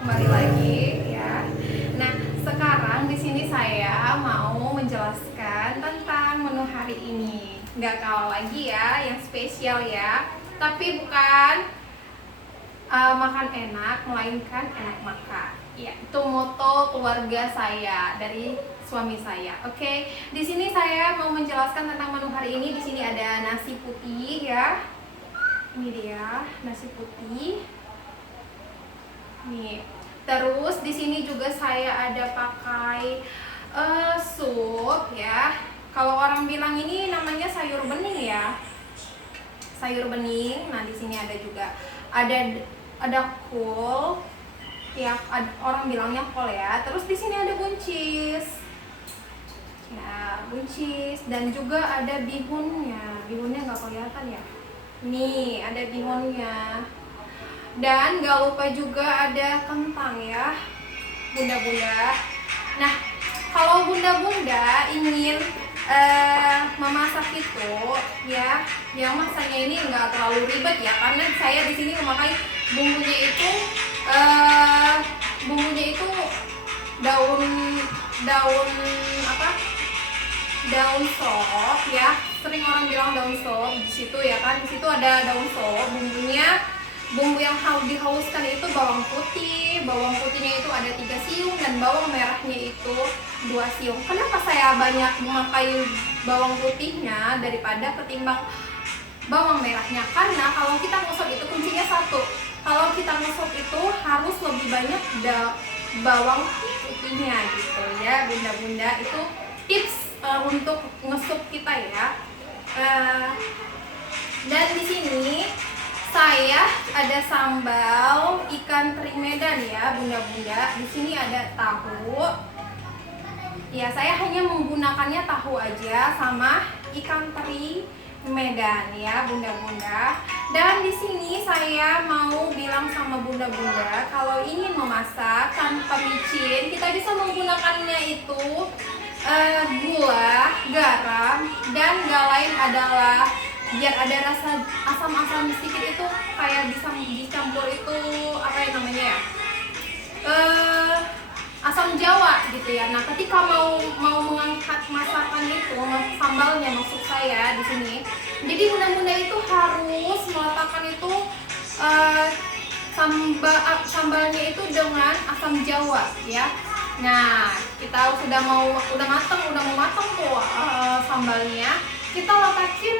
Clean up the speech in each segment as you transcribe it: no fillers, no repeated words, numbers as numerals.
kembali lagi ya. Nah, sekarang di sini saya mau menjelaskan tentang menu hari ini. Nggak kalah lagi ya, yang spesial ya. Tapi bukan makan enak, melainkan enak makan. Ya, itu moto keluarga saya dari suami saya. Oke, di sini saya mau menjelaskan tentang menu hari ini. Di sini ada nasi putih ya. Ini dia nasi putih. Nih, terus di sini juga saya ada pakai sup ya. Kalau orang bilang ini namanya sayur bening ya, sayur bening. Nah di sini ada juga ada kol ya, orang bilangnya kol ya. Terus di sini ada buncis. Nah buncis dan juga ada bihunnya. Bihunnya nggak kelihatan ya. Nih ada bihunnya. Dan gak lupa juga ada kentang ya, bunda-bunda. Nah, kalau bunda-bunda ingin memasak itu ya, yang masaknya ini nggak terlalu ribet ya, karena saya di sini memakai bumbunya itu daun daun apa? Daun sop ya. Sering orang bilang daun sop di situ ya kan. Di situ ada daun sop, bumbu yang dihaluskan itu bawang putih. Bawang putihnya itu ada 3 siung dan bawang merahnya itu 2 siung. Kenapa saya banyak memakai bawang putihnya daripada ketimbang bawang merahnya? Karena kalau kita ngosok itu kuncinya satu. Kalau kita ngosok itu harus lebih banyak bawang putihnya gitu ya, bunda-bunda. Itu tips untuk ngesup kita ya. Dan di sini saya ada sambal ikan teri Medan ya, bunda-bunda. Di sini ada tahu. Ya, saya hanya menggunakannya tahu aja sama ikan teri Medan ya, bunda-bunda. Dan di sini saya mau bilang sama bunda-bunda, kalau ingin memasak tanpa micin, kita bisa menggunakannya itu gula, garam, dan gak lain adalah biar ada rasa asam-asam sedikit, itu kayak bisa dicampur itu apa ya namanya ya, asam jawa gitu ya. Nah ketika mau mengangkat masakan itu, sambalnya maksud saya di sini, jadi bunda-bunda itu harus meletakkan itu sambalnya itu dengan asam jawa ya. Nah kita udah mau matang tuh sambalnya, kita letakin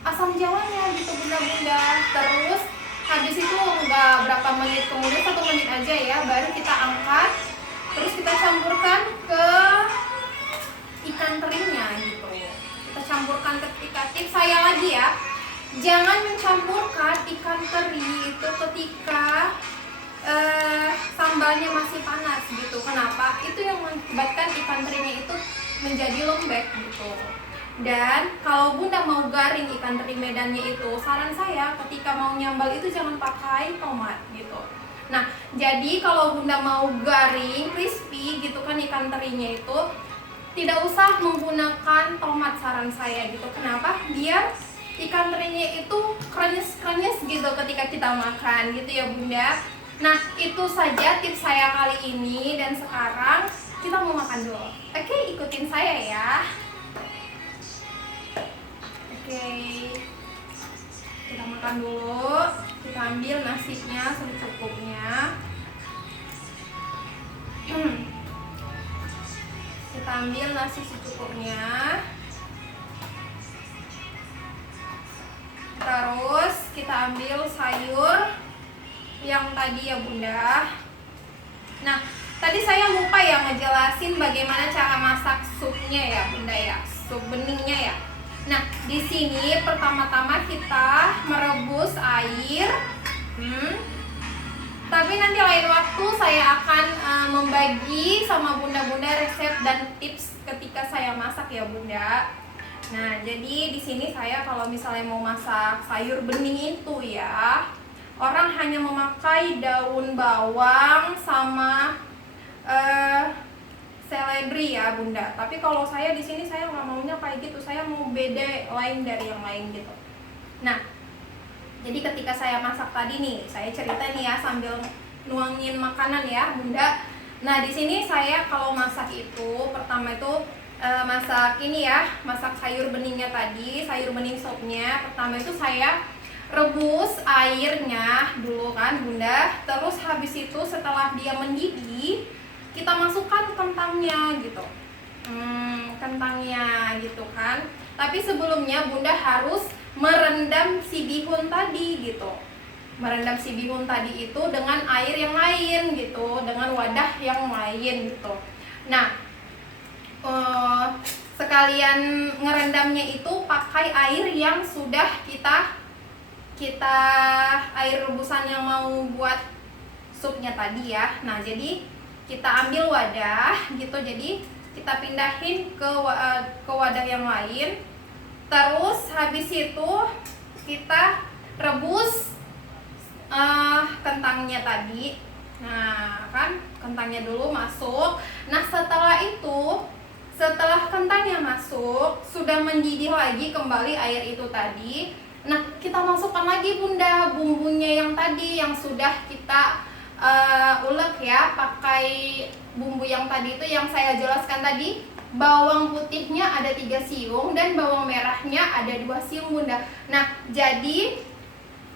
asam jawanya gitu bunda-bunda. Terus habis itu nggak berapa menit kemudian, 1 menit aja ya, baru kita angkat. Terus kita campurkan ke ikan terinya gitu. Kita campurkan ke ikan. Tips saya lagi ya, jangan mencampurkan ikan teri itu ketika sambalnya masih panas gitu. Kenapa? Itu yang mengakibatkan ikan terinya itu menjadi lembek gitu. Dan kalau bunda mau garing ikan teri Medannya itu, saran saya ketika mau nyambal itu jangan pakai tomat gitu. Nah jadi kalau bunda mau garing, crispy gitu kan ikan terinya itu, tidak usah menggunakan tomat saran saya gitu. Kenapa? Biar ikan terinya itu krenyes gitu ketika kita makan gitu ya bunda. Nah itu saja tips saya kali ini, dan sekarang kita mau makan dulu. Oke, ikutin saya ya. Oke, kita makan dulu. Kita ambil nasinya secukupnya. Kita ambil nasi secukupnya. Terus kita ambil sayur yang tadi ya bunda. Nah tadi saya lupa ya ngejelasin bagaimana cara masak supnya ya bunda ya, sup beningnya ya. Nah, di sini pertama-tama kita merebus air. Tapi nanti lain waktu saya akan membagi sama bunda-bunda resep dan tips ketika saya masak ya bunda. Nah, jadi di sini saya kalau misalnya mau masak sayur bening itu ya, orang hanya memakai daun bawang sama seledri ya bunda. Tapi kalau saya di sini saya nggak maunya kayak gitu, saya mau beda lain dari yang lain gitu. Nah jadi ketika saya masak tadi nih, saya cerita nih ya sambil nuangin makanan ya Bunda. Nah di sini saya kalau masak itu pertama itu masak ini ya, masak sayur beningnya tadi, sayur bening sopnya. Pertama itu saya rebus airnya dulu kan Bunda. Terus habis itu setelah dia mendidih, kita masukkan kentangnya gitu. Kentangnya gitu kan. Tapi sebelumnya Bunda harus merendam si bihun tadi gitu. Merendam si bihun tadi itu dengan air yang lain gitu, dengan wadah yang lain gitu. Nah, sekalian ngerendamnya itu pakai air yang sudah kita air rebusan yang mau buat supnya tadi ya. Nah jadi kita ambil wadah gitu, jadi kita pindahin ke wadah yang lain. Terus habis itu kita rebus kentangnya tadi. Nah kan kentangnya dulu masuk. Nah setelah kentangnya masuk, sudah mendidih lagi kembali air itu tadi. Nah, kita masukkan lagi Bunda bumbunya yang tadi yang sudah kita ulek ya, pakai bumbu yang tadi itu yang saya jelaskan tadi. Bawang putihnya ada 3 siung dan bawang merahnya ada 2 siung Bunda. Nah, jadi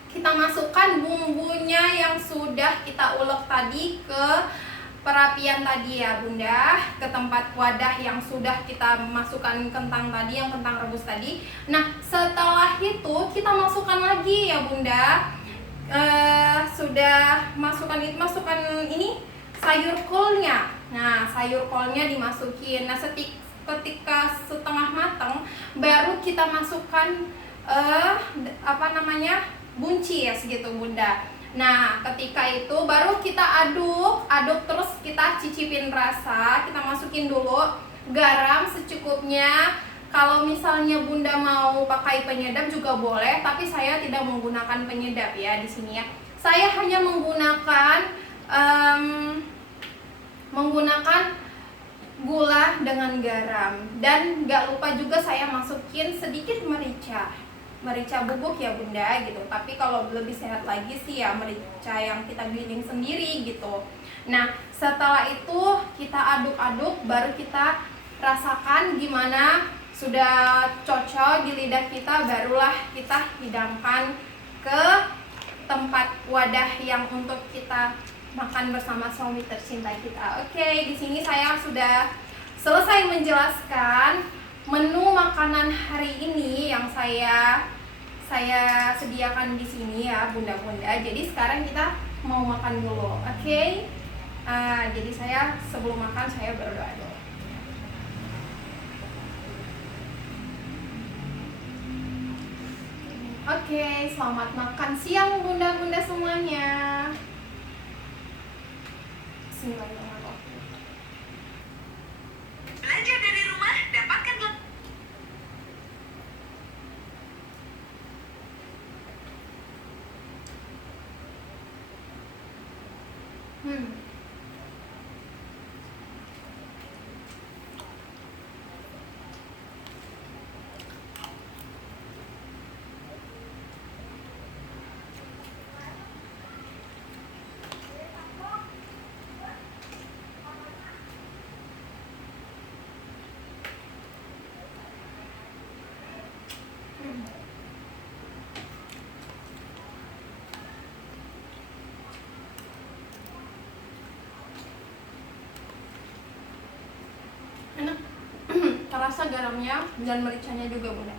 kita masukkan bumbunya yang sudah kita ulek tadi ke perapian tadi ya Bunda, ke tempat wadah yang sudah kita masukkan kentang tadi, yang kentang rebus tadi. Nah setelah itu kita masukkan lagi ya Bunda, sudah masukkan ini sayur kolnya. Nah sayur kolnya dimasukin. Nah ketika setengah matang baru kita masukkan buncis gitu Bunda. Nah ketika itu baru kita aduk terus kita cicipin rasa, kita masukin dulu garam secukupnya. Kalau misalnya Bunda mau pakai penyedap juga boleh, tapi saya tidak menggunakan penyedap ya di sini ya. Saya hanya menggunakan gula dengan garam, dan gak lupa juga saya masukin sedikit merica bubuk ya Bunda gitu. Tapi kalau lebih sehat lagi sih ya merica yang kita giling sendiri gitu. Nah setelah itu kita aduk-aduk, baru kita rasakan gimana sudah cocok di lidah kita, barulah kita hidangkan ke tempat wadah yang untuk kita makan bersama suami tercinta kita. Oke, di sini saya sudah selesai menjelaskan menu makanan hari ini yang saya sediakan di sini ya Bunda-bunda. Jadi sekarang kita mau makan dulu, oke? Jadi saya sebelum makan saya berdoa dulu. Oke, selamat makan siang Bunda-bunda semuanya. Bismillahirrahmanirrahim. Belajar dari rumah, dapatkan Enak. Terasa garamnya dan mericanya juga Bunda.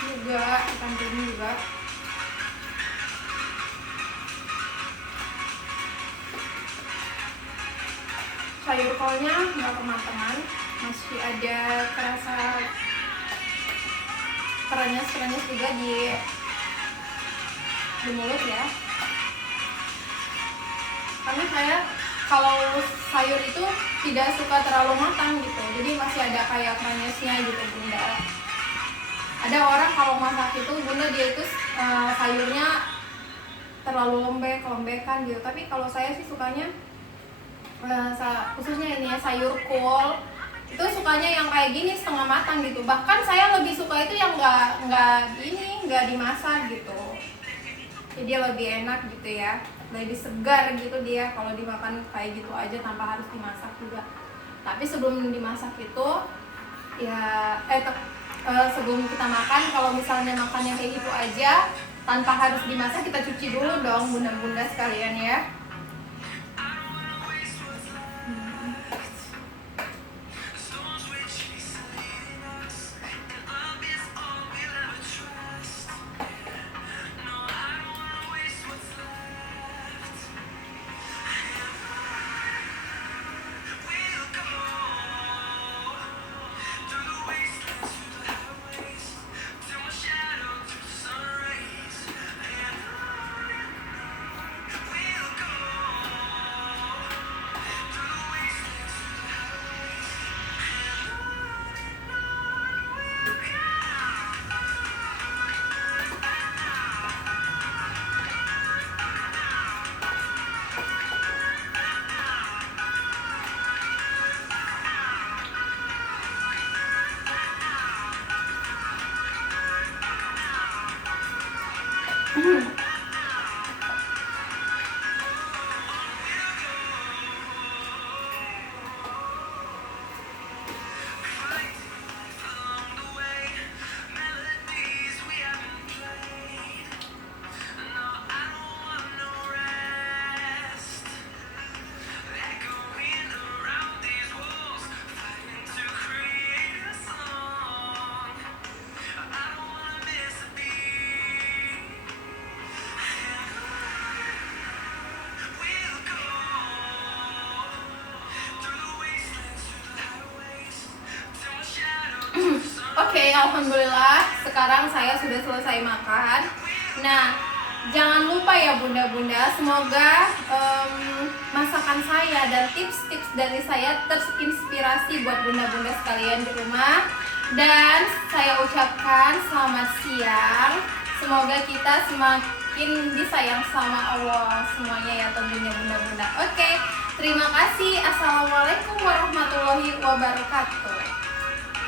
juga, ikan teri juga. Sayur kolnya nggak kematangan, masih ada kerasa kerenyes juga di mulut ya. Karena saya kalau sayur itu tidak suka terlalu matang gitu, jadi masih ada kayak krenyesnya gitu Bunda. Ada orang kalau masak itu Bunda dia itu sayurnya terlalu lembekan gitu, tapi kalau saya sih sukanya khususnya ini ya sayur kol itu sukanya yang kayak gini setengah matang gitu. Bahkan saya lebih suka itu yang nggak dimasak gitu, jadi lebih enak gitu ya, lebih segar gitu dia kalau dimakan kayak gitu aja tanpa harus dimasak juga. Tapi sebelum dimasak itu ya sebelum kita makan, kalau misalnya makannya kayak gitu aja tanpa harus dimasak, kita cuci dulu dong bunda-bunda sekalian ya. Oke, alhamdulillah sekarang saya sudah selesai makan. Nah, jangan lupa ya bunda-bunda, semoga masakan saya dan tips-tips dari saya terinspirasi buat bunda-bunda sekalian di rumah. Dan saya ucapkan selamat siang. Semoga kita semakin disayang sama Allah semuanya ya tentunya bunda-bunda. Oke, terima kasih. Assalamualaikum warahmatullahi wabarakatuh.